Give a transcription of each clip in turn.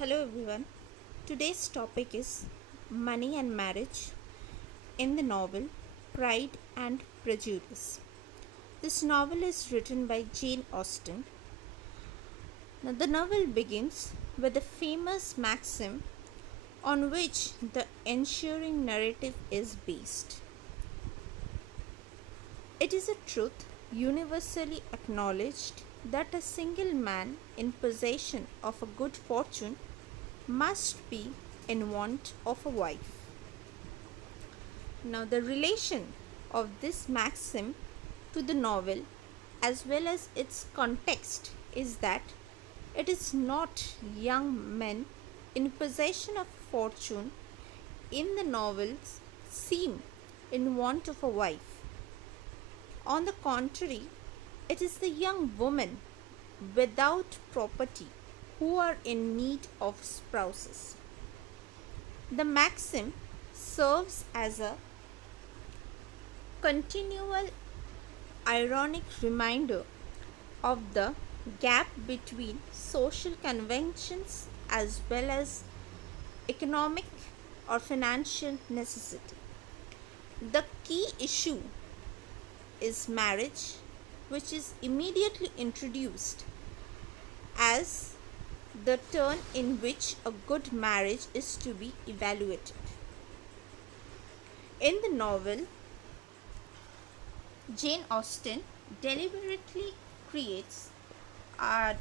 Hello everyone. Today's topic is money and marriage in the novel Pride and Prejudice. This novel is written by Jane Austen. Now, the novel begins with a famous maxim on which the ensuing narrative is based. It is a truth universally acknowledged that a single man in possession of a good fortune must be in want of a wife. Now, the relation of this maxim to the novel as well as its context is that it is not young men in possession of fortune in the novels seem in want of a wife. On the contrary, it is the young women without property who are in need of spouses. The maxim serves as a continual ironic reminder of the gap between social conventions as well as economic or financial necessity. The key issue is marriage, which is immediately introduced as the turn in which a good marriage is to be evaluated. In the novel, Jane Austen deliberately creates a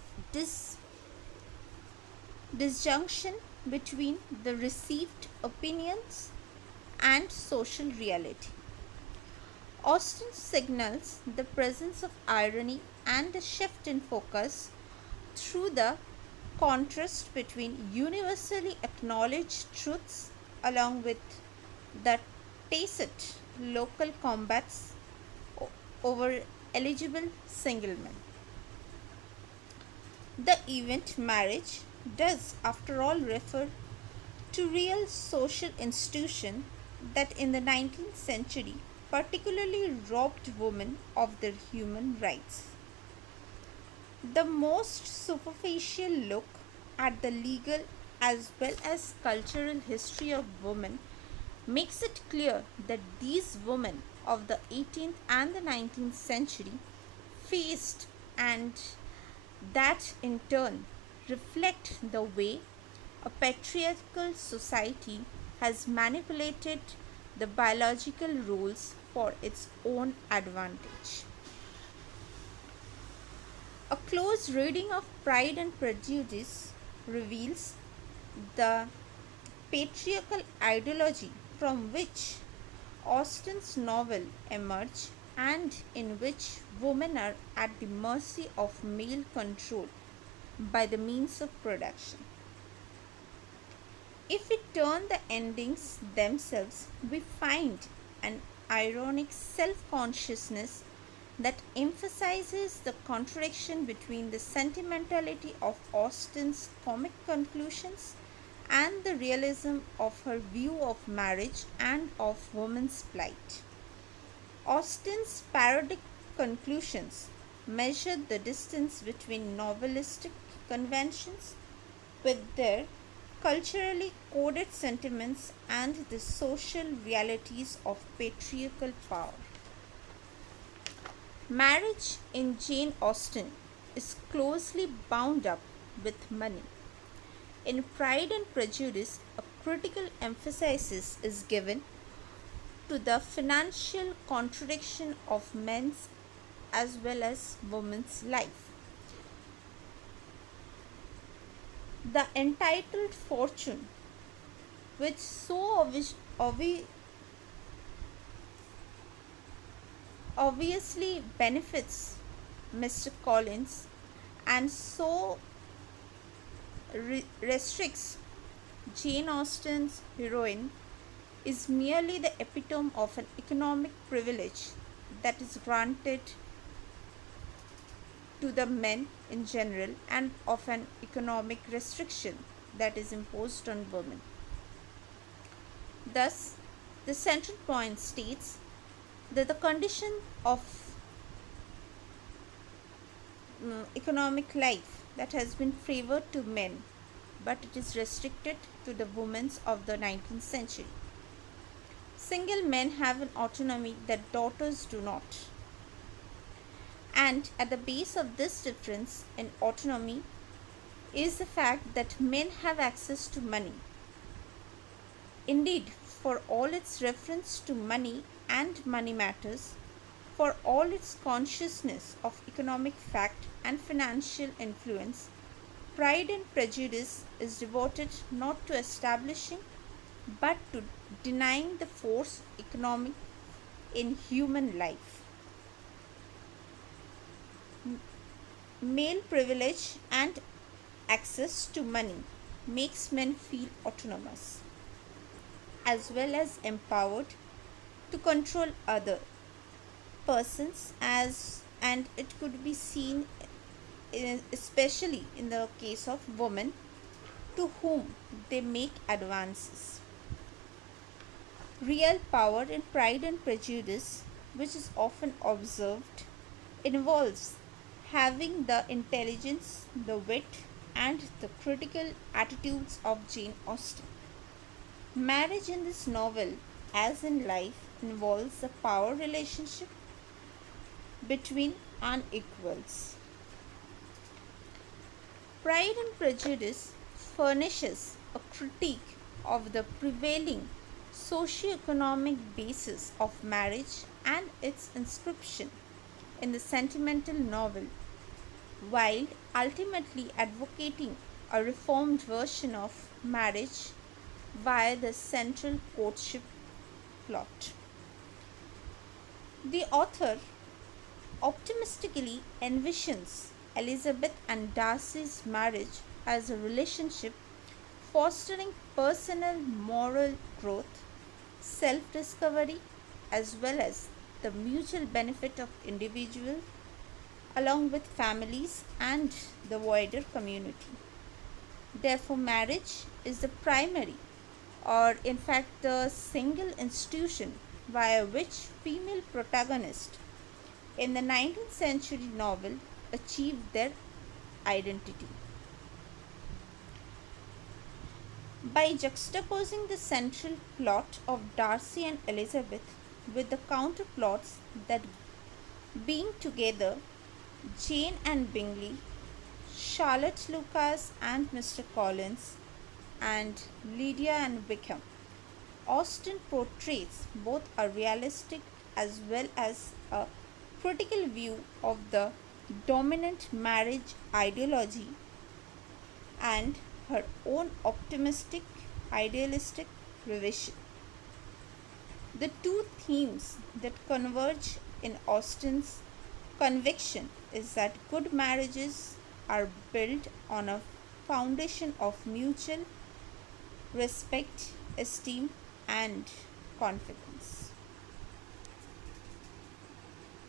disjunction between the received opinions and social reality. Austen signals the presence of irony and a shift in focus through the contrast between universally acknowledged truths along with the tacit local combats over eligible single men. The event marriage does, after all, refer to real social institution that in the 19th century particularly robbed women of their human rights. The most superficial look at the legal as well as cultural history of women makes it clear that these women of the 18th and the 19th century faced, and that in turn reflect the way a patriarchal society has manipulated the biological roles for its own advantage. A close reading of Pride and Prejudice reveals the patriarchal ideology from which Austen's novel emerged and in which women are at the mercy of male control by the means of production. If we turn the endings themselves, we find an ironic self consciousness that emphasizes the contradiction between the sentimentality of Austen's comic conclusions and the realism of her view of marriage and of woman's plight. Austen's parodic conclusions measured the distance between novelistic conventions with their culturally coded sentiments and the social realities of patriarchal power. Marriage in Jane Austen is closely bound up with money. In Pride and Prejudice, a critical emphasis is given to the financial contradiction of men's as well as women's life. The entitled fortune, which so obviously benefits Mr. Collins and so restricts Jane Austen's heroine, is merely the epitome of an economic privilege that is granted to the men in general and of an economic restriction that is imposed on women. Thus, the central point states that the condition of economic life that has been favored to men but it is restricted to the women of the 19th century. Single men have an autonomy that daughters do not. And at the base of this difference in autonomy is the fact that men have access to money. Indeed, for all its reference to money and money matters, for all its consciousness of economic fact and financial influence, Pride and Prejudice is devoted not to establishing but to denying the force economic in human life. Male privilege and access to money makes men feel autonomous as well as empowered to control other persons, as and it could be seen especially in the case of women to whom they make advances. Real power in Pride and Prejudice, which is often observed, involves having the intelligence, the wit, and the critical attitudes of Jane Austen. Marriage in this novel, as in life, involves a power relationship between unequals. Pride and Prejudice furnishes a critique of the prevailing socio-economic basis of marriage and its inscription in the sentimental novel, while ultimately advocating a reformed version of marriage via the central courtship plot. The author optimistically envisions Elizabeth and Darcy's marriage as a relationship fostering personal moral growth, self discovery, as well as the mutual benefit of individuals along with families and the wider community. Therefore, marriage is the primary, or in fact, the single institution via which female protagonists in the 19th century novel achieved their identity. By juxtaposing the central plot of Darcy and Elizabeth with the counterplots that being together Jane and Bingley, Charlotte Lucas and Mr. Collins, and Lydia and Wickham, Austen portrays both a realistic as well as a critical view of the dominant marriage ideology and her own optimistic, idealistic revision. The two themes that converge in Austen's conviction is that good marriages are built on a foundation of mutual respect, esteem, and confidence.